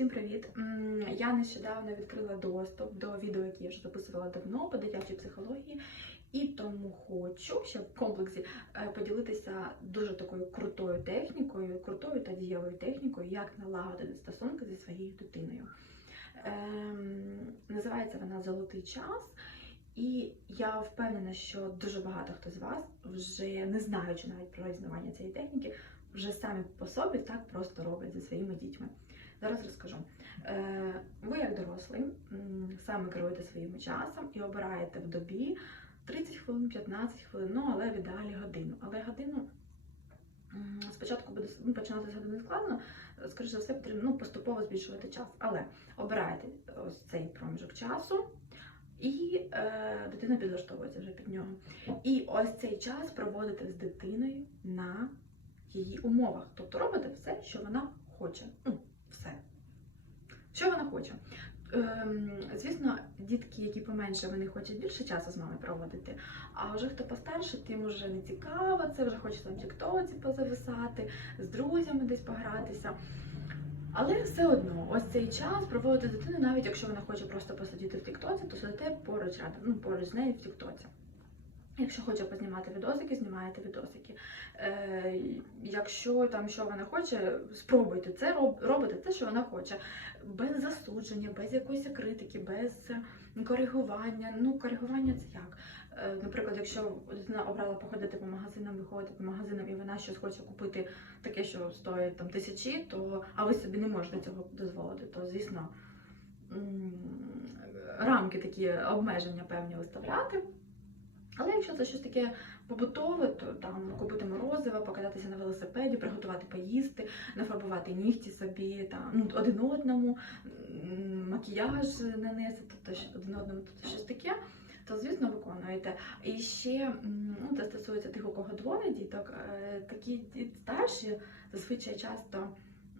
Всім привіт! Я нещодавно відкрила доступ до відео, які я вже записувала давно по дитячій психології, і тому хочу ще в комплексі е, поділитися дуже такою крутою технікою, крутою та дієвою технікою, як налагодити стосунки зі своєю дитиною. Ем, Називається вона Золотий час. І я впевнена, що дуже багато хто з вас, вже не знаючи навіть про існування цієї техніки, вже самі по собі так просто роблять зі своїми дітьми. Зараз розкажу. Е, Ви, як дорослий, саме керуєте своїм часом і обираєте в добі 30 хвилин, 15 хвилин, ну але в ідеалі годину. Але годину спочатку буде ну, починати з години складно, скоріше за все, потрібно ну, поступово збільшувати час. Але обираєте ось цей проміжок часу. І е, дитина підлаштовується вже під нього. І ось цей час проводите з дитиною на її умовах. Тобто робите все, що вона хоче. Все. Що вона хоче. Ем, звісно, дітки, які поменше, вони хочуть більше часу з мамою проводити. А вже хто постарше, тим вже не цікаво, це вже хоче там в тіктоці позависати, з друзями десь погратися. Але все одно, ось цей час проводити з дитиною, навіть якщо вона хоче просто посидіти в тіктоці, то сидите поруч рядом, ну, поруч з нею в тіктоці. Якщо хоче познімати відосики, знімаєте відосики. Е, якщо там що вона хоче, спробуйте це, роб, робите те, що вона хоче. Без засудження, без якоїсь критики, без коригування. Ну, коригування це як? Е, наприклад, якщо дитина обрала походити по магазинам, виходити по магазинам, і вона щось хоче купити таке, що стоїть там тисячі, то а ви собі не можете цього дозволити, то звісно рамки такі обмеження певні виставляти. Але якщо це щось таке побутове, то там купити морозиво, покататися на велосипеді, приготувати поїсти, нафарбувати нігті собі, там ну, один одному, макіяж нанести, тобто один одному, тобто щось таке, то звісно виконуєте. І ще ну, це стосується тих, у кого двоє діток, е, такі старші зазвичай часто.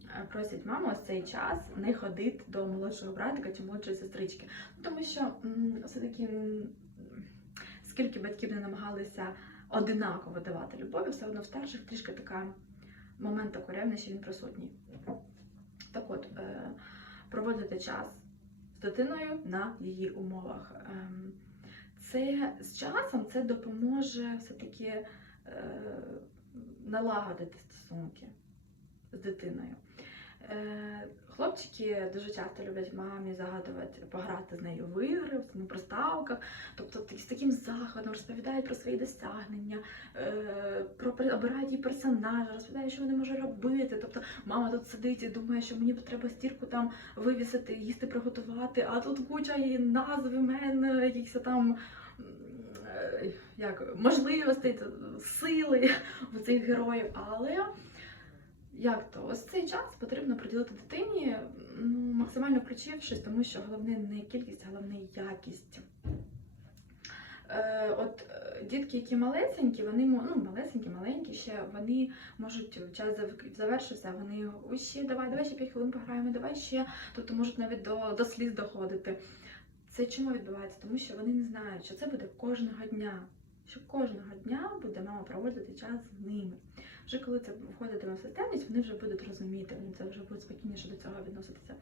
е, Просять маму ось цей час не ходити до молодшого братика чи молодшої сестрички. Ну, Тому що все-таки скільки батьків не намагалися одинаково давати любові, все одно в старших трішки така момент такої ревнощі він присутній. Так от, е, проводити час з дитиною на її умовах. Ем, Це з часом це допоможе все-таки е, налагодити стосунки з дитиною. Е, Хлопчики дуже часто люблять мамі загадувати, пограти з нею в ігри, на приставках, тобто з таким захватом розповідають про свої досягнення, е, про обирають її персонажа, розповідають, що вони можуть робити. Тобто мама тут сидить і думає, що мені треба стірку там вивісити, їсти приготувати, а тут куча її назв, імен, якихось там. е, Як можливостей, сили у цих героїв, але як то ось цей час потрібно приділити дитині, ну, максимально включившись, тому що головне не кількість, а головне якість. Е, от е, дітки, які малесенькі, вони ну, малесенькі, маленькі ще, вони можуть час завершився, вони «Ой, ще давай, давай ще 5 хвилин пограємо, давай ще. Тобто можуть навіть до, до сліз доходити. Це чому відбувається? Тому що вони не знають, що це буде кожного дня. Що кожного дня буде мама проводити час з ними. Вже коли це входитиме в системність, вони вже будуть розуміти, вони це вже будуть спокійніше до цього відноситися.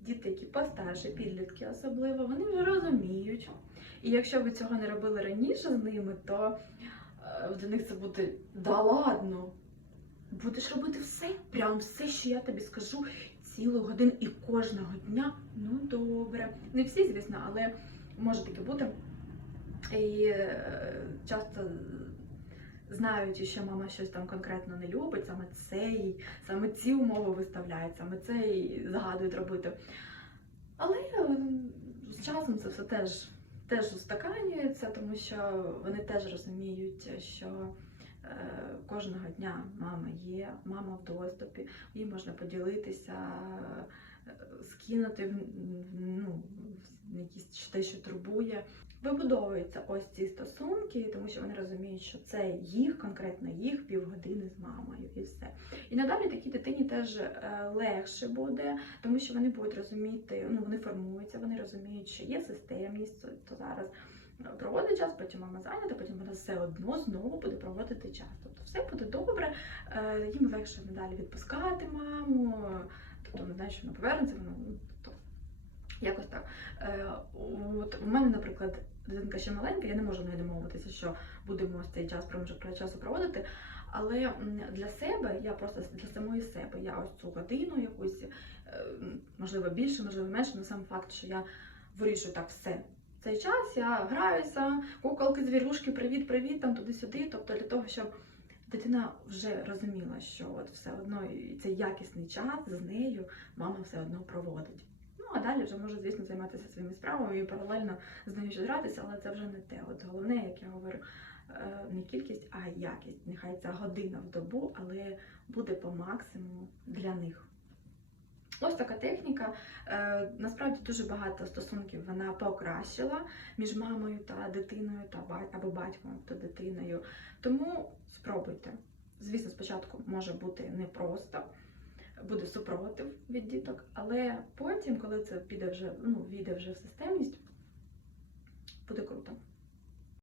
Діти, які постарше, підлітки особливо, вони вже розуміють. І якщо ви цього не робили раніше з ними, то е, для них це буде да ладно. Будеш робити все, прям все, що я тобі скажу, цілу годину і кожного дня. Ну добре. Не всі, звісно, але може таке бути. І е, часто знаючи, що мама щось там конкретно не любить, саме цей, саме ці умови виставляють, саме це і загадують робити. Але з часом це все теж, теж устаканюється, тому що вони теж розуміють, що е, кожного дня мама є, мама в доступі, їй можна поділитися, е, скинути ну, якісь те, що турбує вибудовуються ось ці стосунки, тому що вони розуміють, що це їх, конкретно їх півгодини з мамою і все. І надалі такій дитині теж е, легше буде, тому що вони будуть розуміти, ну вони формуються, вони розуміють, що є системність, то- зараз е, проводить час, потім мама зайнята, потім вона все одно знову буде проводити час. Тобто все буде добре, е, їм легше надалі відпускати маму. тобто не знає, що вона повернеться, тобто, якось так. Е, от в мене, наприклад, дитинка ще маленька, я не можу не домовитися, що будемо цей час проміжок часу проводити. Але для себе, я просто для самої себе, я ось цю годину якусь, е, можливо, більше, можливо, менше, але сам факт, що я вирішую так все. Цей час я граюся, куколки, звірушки, привіт, привіт, там туди-сюди. Тобто для того, щоб дитина вже розуміла, що от все одно і цей якісний час з нею мама все одно проводить. Ну а далі вже може, звісно, займатися своїми справами і паралельно з нею щось гратися, але це вже не те. От головне, як я говорю, е, не кількість, а якість. Нехай ця година в добу, але буде по максимуму для них. Ось така техніка. Е, насправді дуже багато стосунків вона покращила між мамою та дитиною, та або батьком та дитиною. Тому спробуйте. Звісно, спочатку може бути непросто, буде супротив від діток, але потім, коли це піде вже, ну, війде вже в системність, буде круто.